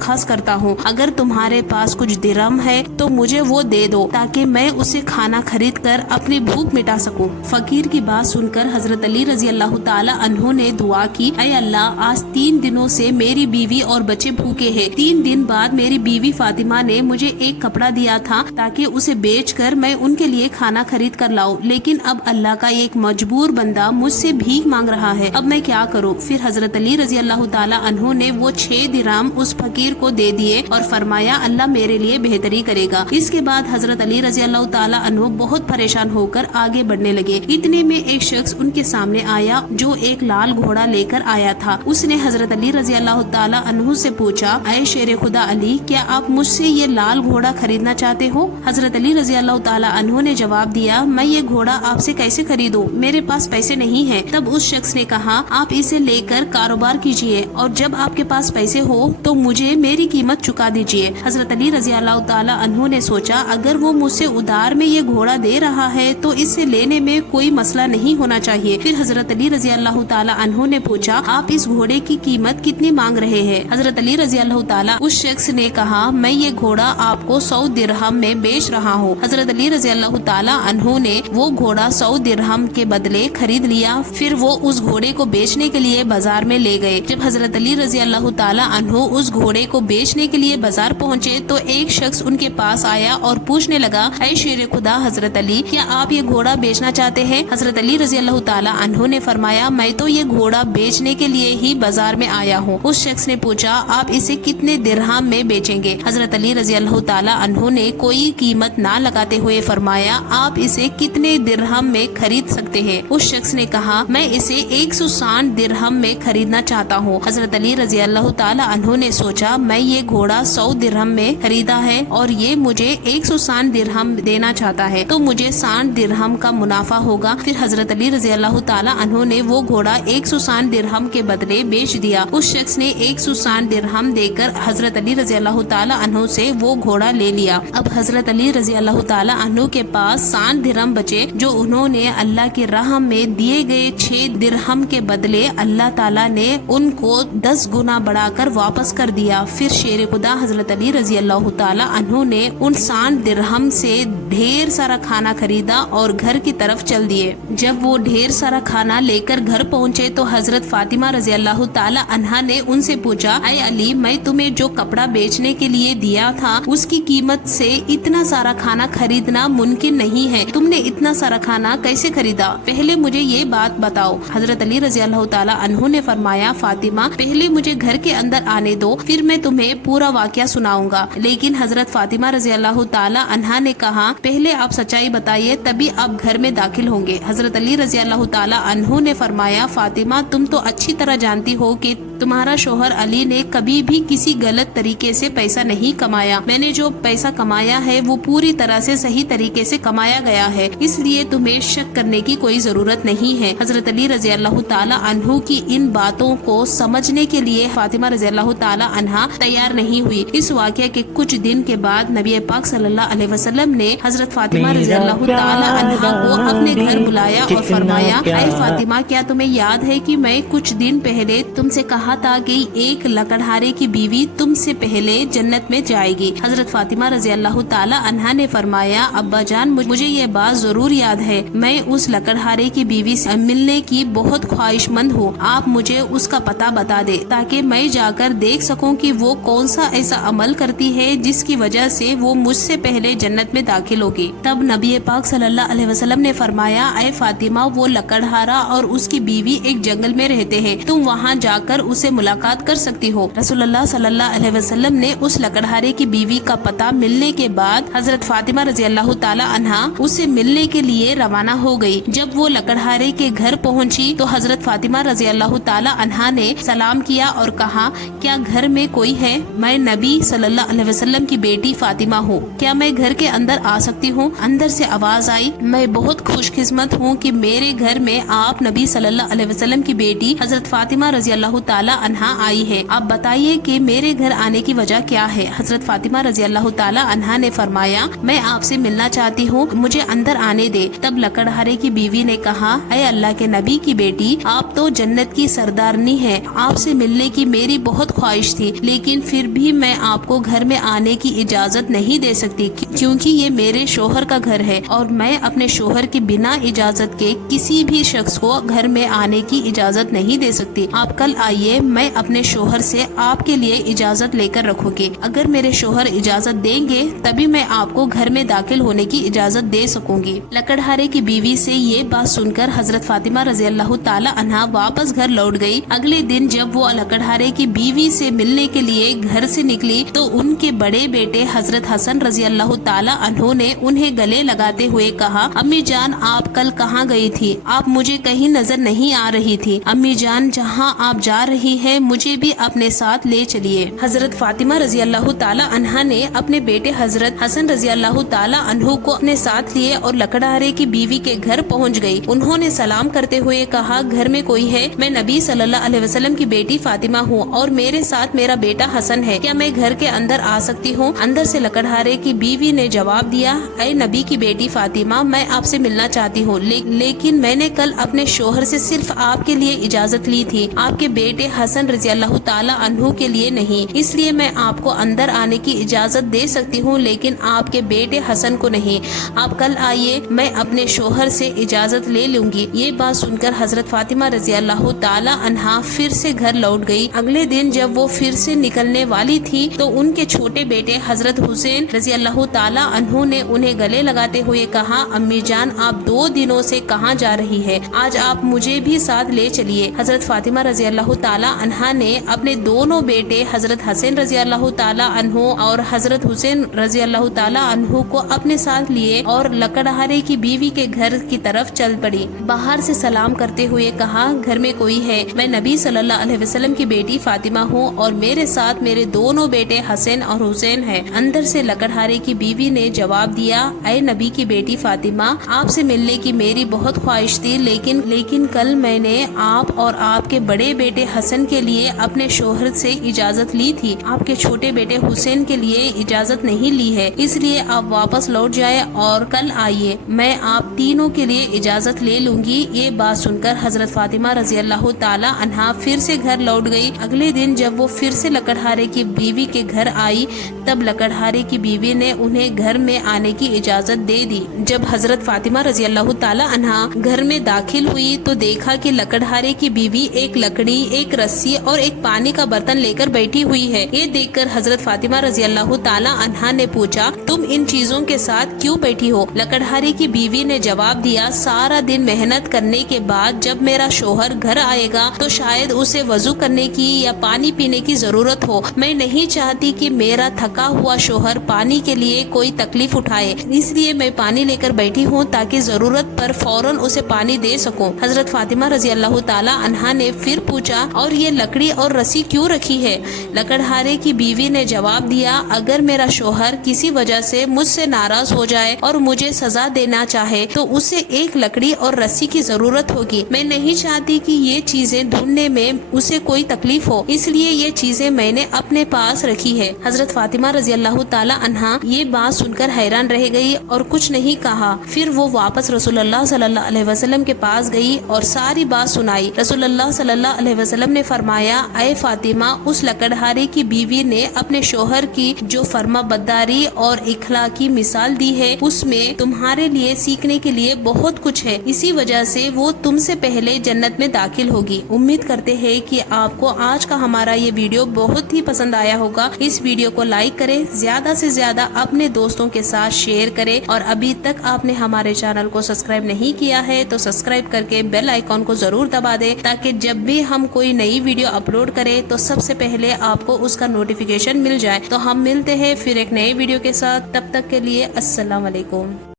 خرچ کرتا ہوں. اگر تمہارے پاس کچھ درہم ہے تو مجھے وہ دے دو تاکہ میں اسے کھانا خرید کر اپنی بھوک مٹا سکوں. فقیر کی بات سن کر حضرت علی رضی اللہ تعالی عنہ نے دعا کی، اے اللہ، آج 3 دنوں سے میری بیوی اور بچے بھوکے ہیں. 3 دن بعد میری بیوی فاطمہ نے مجھے ایک کپڑا دیا تھا تاکہ اسے بیچ کر میں ان کے لیے کھانا خرید کر لاؤں، لیکن اب اللہ کا ایک مجبور بندہ مجھ سے بھیک مانگ رہا ہے. اب میں کیا کروں؟ پھر حضرت علی رضی اللہ تعالی عنہ نے وہ 6 درہم اس فقیر کو دے دیے اور فرمایا اللہ میرے لیے بہتری کرے گا. اس کے بعد حضرت علی رضی اللہ تعالی عنہ بہت پریشان ہو کر آگے بڑھنے لگے. اتنے میں ایک شخص ان کے سامنے آیا جو ایک لال گھوڑا لے کر آیا تھا. اس نے حضرت علی رضی اللہ تعالی عنہ سے پوچھا، اے شیر خدا علی، کیا آپ مجھ سے یہ لال گھوڑا خریدنا چاہتے ہو؟ حضرت علی رضی اللہ تعالی عنہ نے جواب دیا، میں یہ گھوڑا آپ سے کیسے خریدوں؟ میرے پاس پیسے نہیں ہیں. تب اس شخص نے کہا، آپ اسے لے کر کاروبار کیجئے اور جب آپ کے پاس پیسے ہو تو مجھے میری قیمت چکا دیجئے. حضرت علی رضی اللہ تعالی عنہ نے سوچا اگر وہ مجھ سے ادھار میں یہ گھوڑا دے رہا ہے تو اس سے لینے میں کوئی مسئلہ نہیں ہونا چاہیے. پھر حضرت علی رضی اللہ تعالی عنہ نے پوچھا، آپ اس گھوڑے کی قیمت کتنی مانگ رہے ہیں؟ حضرت علی رضی اللہ تعالی اس شخص نے کہا، میں یہ گھوڑا آپ کو 100 درہم میں بیچ رہا ہوں. حضرت علی رضی اللہ تعالی عنہ نے وہ گھوڑا 100 درہم کے بدلے خرید لیا. پھر وہ اس گھوڑے کو بیچنے کے لیے بازار میں لے گئے. جب حضرت علی رضی اللہ تعالی عنہ اس گھوڑے کو بیچنے کے لیے بازار پہنچے تو ایک شخص ان کے پاس آیا اور پوچھنے لگا، اے شیر خدا حضرت علی، کیا آپ یہ گھوڑا بیچنا چاہتے ہیں؟ حضرت علی رضی اللہ تعالی عنہ نے فرمایا، میں تو یہ گھوڑا بیچنے کے لیے ہی بازار میں آیا ہوں. اس شخص نے پوچھا، آپ اسے کتنے درہم میں بیچیں گے؟ حضرت علی رضی اللہ تعالی عنہ نے کوئی قیمت نہ لگاتے ہوئے فرمایا، آپ اسے کتنے درہم میں خرید سکتے ہیں؟ اس شخص نے کہا، میں اسے 160 درہم میں خریدنا چاہتا ہوں. حضرت علی رضی اللہ تعالی عنہ نے سوچا، میں یہ گھوڑا 100 درہم میں خریدا ہے اور یہ مجھے 160 درہم دینا چاہتا ہے تو مجھے 60 درہم کا منافع ہوگا. پھر حضرت علی رضی اللہ تعالی عنہ نے وہ گھوڑا 160 درہم کے بدلے بیچ دیا. اس شخص نے 160 درہم دے کر حضرت علی رضی اللہ تعالی عنہ سے وہ گھوڑا لے لیا. اب حضرت علی رضی اللہ تعالی عنہ کے پاس 60 درہم بچے جو انہوں نے اللہ کی راہ میں دیے گئے 6 درہم کے بدلے اللہ تعالی نے ان کو 10 گنا بڑھا کر واپس کر دیا. پھر شیر خدا حضرت علی رضی اللہ تعالی عنہ نے ان 60 درہم سے ڈھیر سارا کھانا خریدا اور گھر کی طرف چل دیے. جب وہ ڈھیر سارا کھانا لے کر گھر پہنچے تو حضرت فاطمہ رضی اللہ تعالی عنہا نے ان سے پوچھا، اے علی، میں تمہیں جو کپڑا بیچنے کے لیے دیا تھا اس کی قیمت سے اتنا سارا کھانا خریدنا ممکن نہیں ہے. تم نے اتنا سارا کھانا کیسے خریدا؟ پہلے مجھے یہ بات بتاؤ. حضرت علی رضی اللہ تعالی عنہ نے فرمایا، فاطمہ، پہلے مجھے گھر کے اندر آنے دو، پھر میں تمہیں پورا واقعہ سناؤں گا. لیکن حضرت فاطمہ رضی اللہ تعالی عنہا نے کہا، پہلے آپ سچائی بتائیے تبھی آپ گھر میں داخل ہوں گے. حضرت علی رضی اللہ تعالی عنہ نے فرمایا، فاطمہ، تم تو اچھی طرح جانتی ہو کہ تمہارا شوہر علی نے کبھی بھی کسی غلط طریقے سے پیسہ نہیں کمایا. میں نے جو پیسہ کمایا ہے وہ پوری طرح سے صحیح طریقے سے کمایا گیا ہے، اس لیے تمہیں شک کرنے کی کوئی ضرورت نہیں ہے. حضرت علی رضی اللہ تعالی عنہ کی ان باتوں کو سمجھنے کے لیے فاطمہ رضی اللہ تعالی عنہا تیار نہیں ہوئی. اس واقعے کے کچھ دن کے بعد نبی پاک صلی اللہ علیہ وسلم نے حضرت فاطمہ رضی اللہ تعالی عنہا کو اپنے گھر بلایا اور فرمایا، اے فاطمہ، کیا تمہیں یاد ہے کہ میں کچھ دن پہلے تم سے کہا تھا کہ ایک لکڑہارے کی بیوی تم سے پہلے جنت میں جائے گی؟ حضرت فاطمہ رضی اللہ تعالی عنہا نے فرمایا، ابا جان، مجھے یہ بات ضرور یاد ہے. میں اس لکڑہارے کی بیوی سے ملنے کی بہت خواہش مند ہوں. آپ مجھے اس کا پتہ بتا دے تاکہ میں جا کر دیکھ سکوں کہ وہ کون سا ایسا عمل کرتی ہے جس کی وجہ سے وہ مجھ سے پہلے جنت میں داخل ہوگی. تب نبی پاک صلی اللہ علیہ وسلم نے فرمایا، اے فاطمہ، وہ لکڑہارا اور اس کی بیوی ایک جنگل میں رہتے ہیں، تم وہاں جا کر اسے ملاقات کر سکتی ہو. رسول اللہ صلی اللہ علیہ وسلم نے اس لکڑہارے کی بیوی کا پتہ ملنے کے بعد حضرت فاطمہ رضی اللہ تعالی عنہا اسے ملنے کے لیے روانہ ہو گئی. جب وہ لکڑہارے کے گھر پہنچی تو حضرت فاطمہ رضی اللہ تعالی عنہا نے سلام کیا اور کہا، کیا گھر میں کوئی ہے؟ میں نبی صلی اللہ علیہ وسلم کی بیٹی فاطمہ ہوں. کیا میں گھر کے اندر آ سکتی ہوں؟ اندر سے آواز آئی، میں بہت خوش قسمت ہوں کہ میرے گھر میں آپ نبی صلی اللہ علیہ وسلم کی بیٹی حضرت فاطمہ رضی اللہ تعالی عنہا آئی ہے. آپ بتائیے کہ میرے گھر آنے کی وجہ کیا ہے؟ حضرت فاطمہ رضی اللہ تعالی عنہا نے فرمایا، میں آپ سے ملنا چاہتی ہوں، مجھے اندر آنے دے. تب لکڑہارے کی بیوی نے کہا، اے اللہ کے نبی کی بیٹی، آپ تو جنت کی سردارنی ہے، آپ سے ملنے کی میری بہت خواہش تھی، لیکن پھر بھی میں آپ کو گھر میں آنے کی اجازت نہیں دے سکتی کیونکہ یہ میرے شوہر کا گھر ہے اور میں اپنے شوہر کے بنا اجازت کے کسی بھی شخص کو گھر میں آنے کی اجازت نہیں دے سکتی. آپ کل آئیے, میں اپنے شوہر سے آپ کے لیے اجازت لے کر رکھوں گی. اگر میرے شوہر اجازت دیں گے تبھی میں آپ کو گھر میں داخل ہونے کی اجازت دے سکوں گی. لکڑہارے کی بیوی سے یہ بات سن کر حضرت فاطمہ رضی اللہ تعالی عنہا واپس گھر لوٹ گئی. اگلے دن جب وہ لکڑہارے کی بیوی سے ملنے کے لیے گھر سے نکلی تو ان کے بڑے بیٹے حضرت حسن رضی اللہ تعالی عنہ نے انہیں گلے لگاتے ہوئے کہا, امی جان آپ کل کہاں گئی تھی؟ آپ مجھے کہیں نظر نہیں آ رہی تھی. امی جان جہاں آپ جا رہی ہے مجھے بھی اپنے ساتھ لے چلیے. حضرت فاطمہ رضی اللہ تعالی عنہا نے اپنے بیٹے حضرت حسن رضی اللہ تعالی عنہ کو اپنے ساتھ لیے اور لکڑہارے کی بیوی کے گھر پہنچ گئی. انہوں نے سلام کرتے ہوئے کہا, گھر میں کوئی ہے؟ میں نبی صلی اللہ علیہ وسلم کی بیٹی فاطمہ ہوں اور میرے ساتھ میرا بیٹا حسن ہے, کیا میں گھر کے اندر آ سکتی ہوں؟ اندر سے لکڑہارے کی بیوی نے جواب دیا, اے نبی کی بیٹی فاطمہ, میں آپ سے ملنا چاہتی ہوں لیکن میں نے کل اپنے شوہر سے صرف آپ کے لیے اجازت لی تھی, آپ کے بیٹے حسن رضی اللہ تعالی عنہ کے لیے نہیں. اس لیے میں آپ کو اندر آنے کی اجازت دے سکتی ہوں لیکن آپ کے بیٹے حسن کو نہیں. آپ کل آئیے, میں اپنے شوہر سے اجازت لے لوں گی. یہ بات سن کر حضرت فاطمہ رضی اللہ تعالی عنہا پھر سے گھر لوٹ گئی. اگلے دن جب وہ پھر سے نکلنے والی تھی تو ان کے چھوٹے بیٹے حضرت حسین رضی اللہ تعالی عنہ نے انہیں گلے لگاتے ہوئے کہا, امی جان آپ 2 دنوں سے کہاں جا رہی ہے؟ آج آپ مجھے بھی ساتھ لے چلیے. حضرت فاطمہ رضی اللہ تعالی عنہا نے اپنے دونوں بیٹے حضرت حسین رضی اللہ تعالی عنہ اور حضرت حسین رضی اللہ تعالی عنہ کو اپنے ساتھ لیے اور لکڑہارے کی بیوی کے گھر کی طرف چل پڑی. باہر سے سلام کرتے ہوئے کہا, گھر میں کوئی ہے؟ میں نبی صلی اللہ علیہ وسلم کی بیٹی فاطمہ ہوں اور میرے ساتھ میرے دونوں بیٹے حسین اور حسین ہیں. اندر سے لکڑہارے کی بیوی نے جواب دیا, اے نبی کی بیٹی فاطمہ, آپ سے ملنے کی میری بہت خواہش تھی لیکن کل میں نے آپ اور آپ کے بڑے بیٹے حسن کے لیے اپنے شوہر سے اجازت لی تھی, آپ کے چھوٹے بیٹے حسین کے لیے اجازت نہیں لی ہے. اس لیے آپ واپس لوٹ جائے اور کل آئیے, میں آپ تینوں کے لیے اجازت لے لوں گی. یہ بات سن کر حضرت فاطمہ رضی اللہ تعالی عنہا پھر سے گھر لوٹ گئی. اگلے دن جب وہ پھر سے لکڑہارے کی بیوی کے گھر آئی تب لکڑہارے کی بیوی نے انہیں گھر میں آنے کی اجازت دے دی. جب حضرت فاطمہ رضی اللہ تعالی عنہا گھر میں داخل ہوئی تو دیکھا کہ لکڑہارے کی بیوی ایک لکڑی, ایک رسی اور ایک پانی کا برتن لے کر بیٹھی ہوئی ہے. یہ دیکھ کر حضرت فاطمہ رضی اللہ تعالی عنہا نے پوچھا, تم ان چیزوں کے ساتھ کیوں بیٹھی ہو؟ لکڑہارے کی بیوی نے جواب دیا, سارا دن محنت کرنے کے بعد جب میرا شوہر گھر آئے گا تو شاید اسے وضو کرنے کی یا پانی پینے کی ضرورت ہو. میں نہیں چاہتی کہ میرا تھکا ہوا شوہر پانی کے لیے کوئی تکلیف اٹھائے, اس لیے میں پانی لے کر بیٹھی ہوں تاکہ ضرورت پر فوراً اسے پانی دے سکوں. حضرت فاطمہ رضی اللہ تعالی عنہا نے پھر پوچھا, اور یہ لکڑی اور رسی کیوں رکھی ہے؟ لکڑہارے کی بیوی نے جواب دیا, اگر میرا شوہر کسی وجہ سے مجھ سے ناراض ہو جائے اور مجھے سزا دینا چاہے تو اسے ایک لکڑی اور رسی کی ضرورت ہوگی. میں نہیں چاہتی کہ یہ چیزیں ڈھونڈنے میں اسے کوئی تکلیف ہو, اس لیے یہ چیزیں میں نے اپنے پاس رکھی ہے. حضرت فاطمہ رضی اللہ تعالی عنہا یہ بات سن کر حیران رہ گئی اور کچھ نہیں کہا. پھر وہ واپس رسول اللہ صلی اللہ علیہ وسلم کے پاس گئی اور ساری بات سنائی. رسول اللہ صلی اللہ علیہ وسلم نے فرمایا, اے فاطمہ, اس لکڑہارے کی بیوی نے اپنے شوہر کی جو فرما برداری اور اخلاقی مثال دی ہے اس میں تمہارے لیے سیکھنے کے لیے بہت کچھ ہے. اسی وجہ سے وہ تم سے پہلے جنت میں داخل ہوگی. امید کرتے ہیں کہ آپ کو آج کا ہمارا یہ ویڈیو بہت ہی پسند آیا ہوگا. اس ویڈیو کو لائک کریں, زیادہ سے زیادہ اپنے دوستوں کے ساتھ شیئر کریں اور ابھی تک آپ نے ہمارے چینل کو سبسکرائب نہیں کیا ہے تو سبسکرائب کر کے بیل آئیکن کو ضرور دبا دیں تاکہ جب بھی ہم کوئی نئی ویڈیو اپلوڈ کریں تو سب سے پہلے آپ کو اس کا نوٹیفیکیشن مل جائے. تو ہم ملتے ہیں پھر ایک نئے ویڈیو کے ساتھ, تب تک کے لیے السلام علیکم.